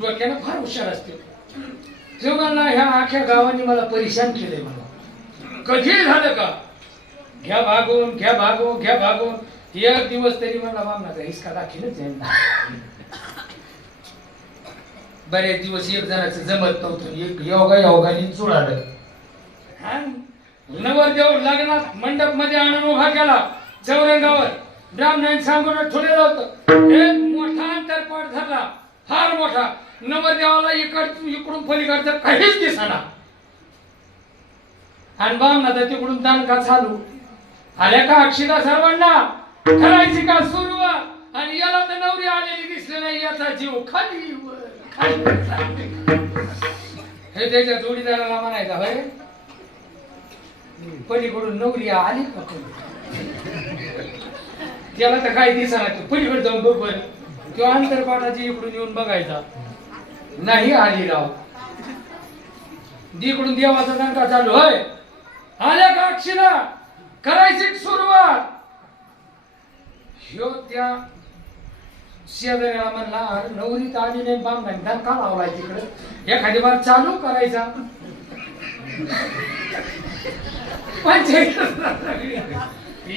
डोक्यानं फार हुशार असते. तेव्हा ह्या अख्ख्या गावाने मला परेशान केलंय. मला कधी झालं का घ्या भागून घ्या भागून घ्या भागून. एक दिवस तरी मला मामनाचा हिसका दाखीलच बरेच दिवस एक जणाचं जमत नव्हतं. एक योगाने जुळालं. नवरदेव लग्नात मंडप मध्ये आणून उभा केला. चौरंगावर ब्राह्मणांनी सांगून ठेवलेलं होतं. एक मोठा अंतरपाठ झाला, फार मोठा. नवरदेवाला इकडून पलीकडचं काहीच दिसना. आणि ब्राह्मणाचा तिकडून दानका चालू. आल्या का अक्षिता सर्वांना करायची का सुरुवात. आणि याला तर नवरी आलेली दिसली नाही. याचा जीव खाली हे त्याच्या जोडीदाराला म्हणायचा, होय पलीकडून नवरी आली का. त्याला तर काही दिसना. पलीकडे जाऊन बरोबर किंवा अंतरपाठाची इकडून येऊन बघायचा, नाही आली राव. इकडून देवाचा दंगा चालू. होय आल्या का अक्षिला करायची सुरुवात. ह्यो त्या शेजाऱ्याला म्हणला, अरे नवरी तर आली नाही, बामणाने दणका लावलाय तिकडे, एखादी बार चालू करायचा.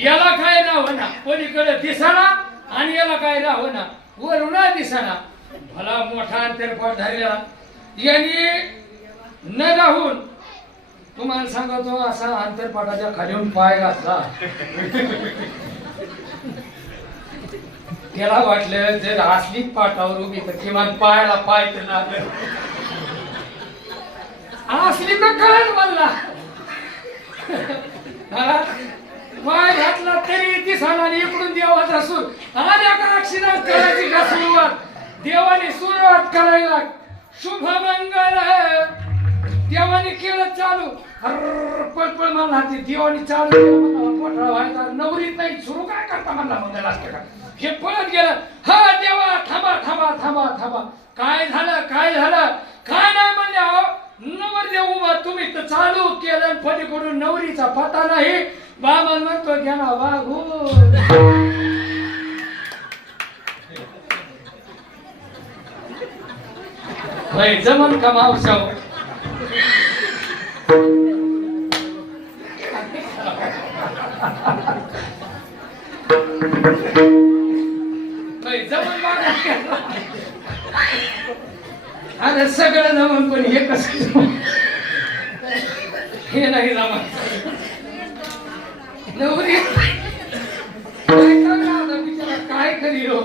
याला काय राह ना पलीकडे दिसाना आणि याला काय राह ना वरून दिसाना. भला मोठा अंतरपाठ झालेला. यांनी न राहून तुम्हाला सांगतो असा अंतरपाठाच्या खालीहून पाय घातला. त्याला वाटलं जर असली पाठावर उभी तर किमान पायाला पाय तर लागल. असली तर कळत मला. पाय घातला तरी दिसाना. इकडून देवाचा सूर आल्या का अक्षिणा करायची का सुरुवात. देवाने सुरुवात करायला शुभ मंगल. देवाने केलं चालू. पळपळ म्हणला ती देवाने चालू केलं. पोटळा व्हायचा नवरीत नाही सुरू काय करता म्हणला. म्हणलं लागतं का हे पळत गेलं. हा देवा थांबा थांबा थांबा थांबा. काय झालं काय झालं काय नाही म्हणले. अहो नवरदेव उभा तुम्ही तर चालू केलं. पलीकडून नवरीचा पत्ता नाही. बामन म्हणतो घ्या ना वाघू. जमन का मावसाव. जमन अरे सगळं जमन पण हे कसं हे नाही जमन. नवरी काय करी हो.